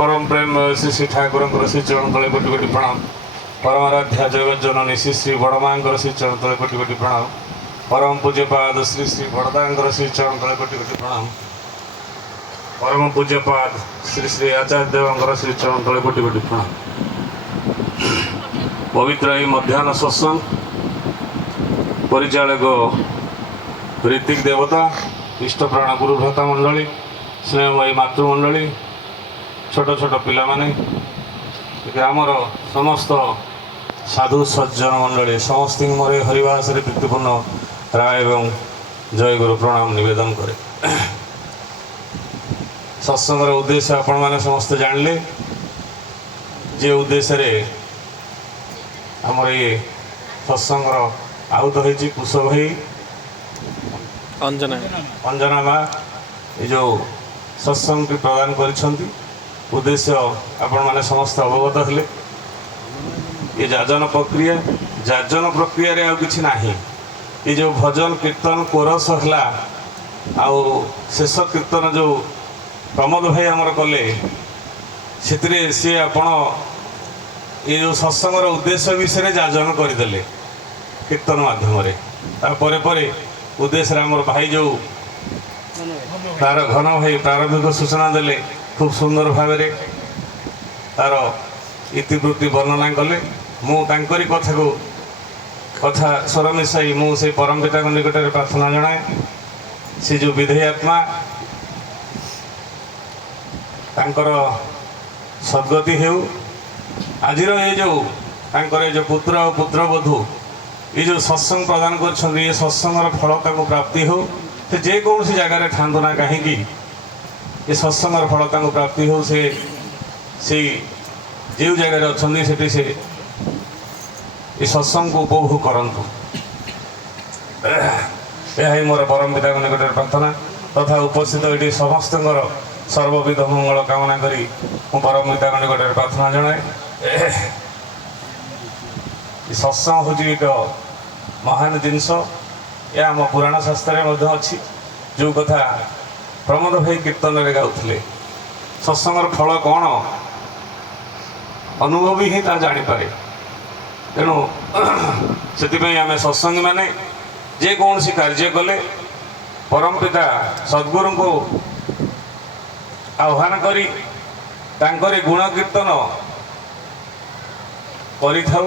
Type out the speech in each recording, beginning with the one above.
परम प्रेम श्री श्री ठाकुर श्री चरण तले कोटि कोटि प्रणाम। परमाराध्या जगत जननी श्री श्री बड़मा श्री चरण तले कोटि कोटि प्रणाम। परम पूज्यपाद श्री श्री बड़दा श्री चरण तले कोटि कोटि प्रणाम। परम पूज्यपाद श्री श्री आचार्य देव श्री चरण तले कोटि कोटि प्रणाम। पवित्र यह मध्याह्न सत्संग परिचालक ऋतिक देवता इष्ट प्राण गुरु भ्रता मंडली स्नेहमयी मातृमंडली छोट छोट पिला माने ग्रामर समस्त साधु सज्जन मंडली समस्त मोर हरिवास प्रीतिपूर्ण राय एवं जय गुरु प्रणाम निवेदन करे। सत्संगर उद्देश्य आपण माने समस्त जानले जे उद्देश्य रे हमर ये सत्संगर आहुत होइछि कुश भाई अंजना माँ ये जो सत्संग प्रदान करिसेंती उद्देश्य आपण माने समस्त अवगत हेले। ये जाजन प्रक्रिया रे आ किछि नाही। ये जो भजन कीर्तन कोरस हला आउ शेष कीर्तन जो प्रमोद भाई आमर कले से सी आपण ये जो सत्संगर उद्देश्य विषय जाजन करदेले कीर्तन माध्यम परे उद्देश्य आमर भाई जो तार घन भाई प्रारंभिक सूचना देले खूब सुंदर भाव तार इतिवृत्ति वर्णना कले मुरी कथा को कथा स्वर मिसाई मुझे परम पिता निकट में प्रार्थना जनाए से जो विधेय आत्मा तांकर सद्गति हो आज ये जो पुत्र और पुत्रवधू ये जो सत्संग प्रदान कर ये सत्संगर फल प्राप्ति हो तो जेकोसी जगार था ना कहीं ये सत्संगर फल प्राप्ति हो से जो जगार अच्छा से ये सत्संग को उपभोग करंतु। यह मोर परम पिता निकट प्रार्थना तथा उपस्थित ये समस्त सर्वविध मंगल कामना करी मु परम पिता निकट प्रार्थना जनाए। सत्संग हूँ एक महान जिनस या आम पुराण शास्त्र अच्छी जो कथा प्रमोद भाई कीर्तन रे गाउथिले सत्संगर फल कौन अनुभवी ही ता जानीपे। तेणु से आम सत्संगी माने जे कौन सी कार्य कले परम पिता सद्गुरु को आह्वान करी तांकरे गुण कीर्तन करिथाउ।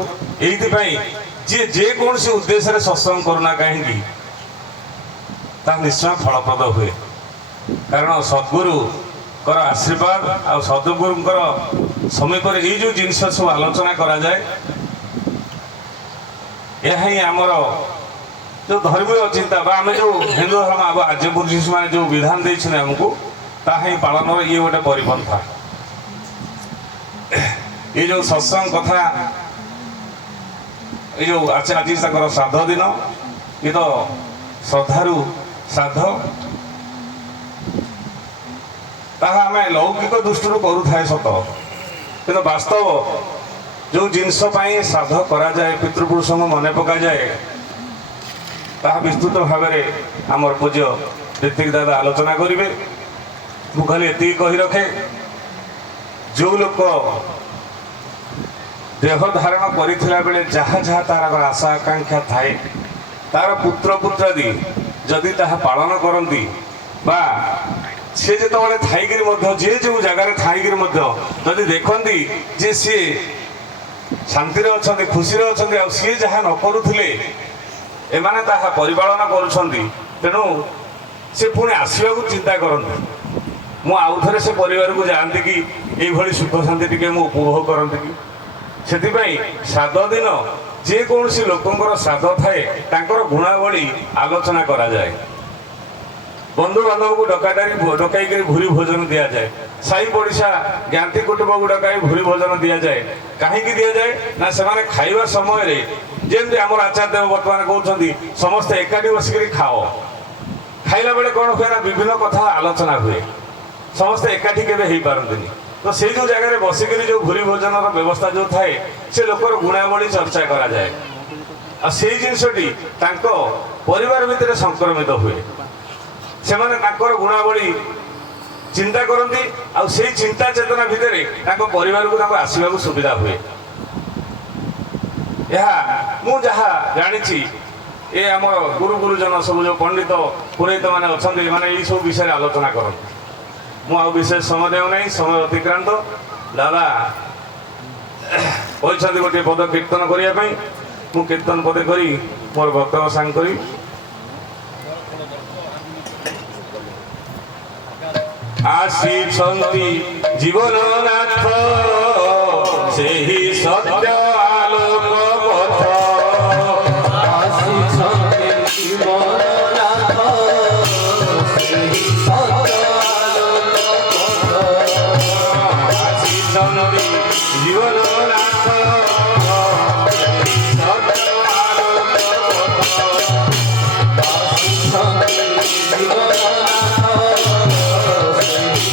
जे जेकोसी उद्देश्य सत्संग करूना कहीं निश्चय फलप्रद हुए कारण सद्गुरु कर आशीर्वाद आ सद्गुरु समीप ये जो जिनस सब आलोचना करा जाए यह ही आमर जो धर्मीय चिंता आम जो हिंदू धर्म आज बुद्धिस्ट मैंने जो विधान देते आमको ताही पालन ये गोटे परिपंथा। ये जो सत्संग कथा ये जो आज श्राद्ध दिन ये तो श्रद्धारू श्राद्ध आम लौकिक दृष्टि करूए सत कि वास्तव जो जिनस श्राद्ध करा जाए पितृपुरुष को मन पका जाए ता विस्तृत भाव में आमर पूज्य ऋतिक दादा आलोचना करेंगे। मु खाली एति कही रखे जो लोक देह धारण करथिला बेले जहाँ जहाँ तार आशा आकांक्षा थाए तार पुत्र पुत्रादि जदि ताहा पालन करती बा सी जो थी जे जो जगार थी जदि देखती जे सी शांति अच्छा खुशी अच्छा सी जहाँ न करुले एमाने ताहा परिपालन करुछंती तेणु से पुणी आसवा को चिंता करती मु आउ थे से परिवार को जाती कि ये सुख शांति टी उपभोग करती कि से श्राद्ध दिन जेकोसी लोकंर श्राद्ध थाए तांकर गुणावली आलोचना करा जाए। बंधु बांधव को डकाई भूरी भोजन दि जाए साई पड़िशा ज्ञाति कुटुंब को डकाई भूरी भोजन दि जाए कहीं दि जाए ना से खाइबा समय जमी आम आचार्य देव बर्तमान कहते समस्ते एकाठी बसिक खाओ खाइला बेले कौन हुए ना विभिन्न कथा आलोचना हुए समस्ते एकाठी केबे हो पारती तो से जो जगह बसिक जो भूरी भोजन व्यवस्था जो थाए से लोकर गुणावली चर्चा करा जाए आ से जिनसटी परिवार भितर संक्रमित हुए से गुणावली ଚିନ୍ତା କରନ୍ତି ଆଉ ସେଇ ଚିନ୍ତା ଚେତନା ଭିତରେ ତାଙ୍କ ପରିବାରକୁ ତାଙ୍କୁ ଆସିବାକୁ ସୁବିଧା ହୁଏ। ଏହା ମୁଁ ଯାହା ଜାଣିଛି ଏ ଆମର ଗୁରୁଜନ ସବୁ ଯେଉଁ ପଣ୍ଡିତ ପୁରୋହିତ ମାନେ ଅଛନ୍ତି ମାନେ ଏଇସବୁ ବିଷୟରେ ଆଲୋଚନା କରନ୍ତି। ମୁଁ ଆଉ ବିଶେଷ ସମୟ ଦେଉ ନାହିଁ, ସମୟ ଅତିକ୍ରାନ୍ତ। ଦାଦା କହିଛନ୍ତି ଗୋଟିଏ ପଦ କୀର୍ତ୍ତନ କରିବା ପାଇଁ, ମୁଁ କୀର୍ତ୍ତନ ପଦେ କରି ମୋର ବକ୍ତବ୍ୟ ସାଙ୍ଗ କରିବି। ଆସିଛନ୍ତି ଜୀବନନାଥ ସେହି ସତ୍ୟ ଆଲୋକ ପଥ। ଆସିଛନ୍ତି ଜୀବନନାଥ ସେହି ସତ୍ୟ ଆଲୋକ ପଥ। ଆସିଛନ୍ତି ଜୀବନନାଥ ସତ୍ୟ ଆଲୋକ ପଥ। ଆସିଛନ୍ତି ଜୀବନନାଥ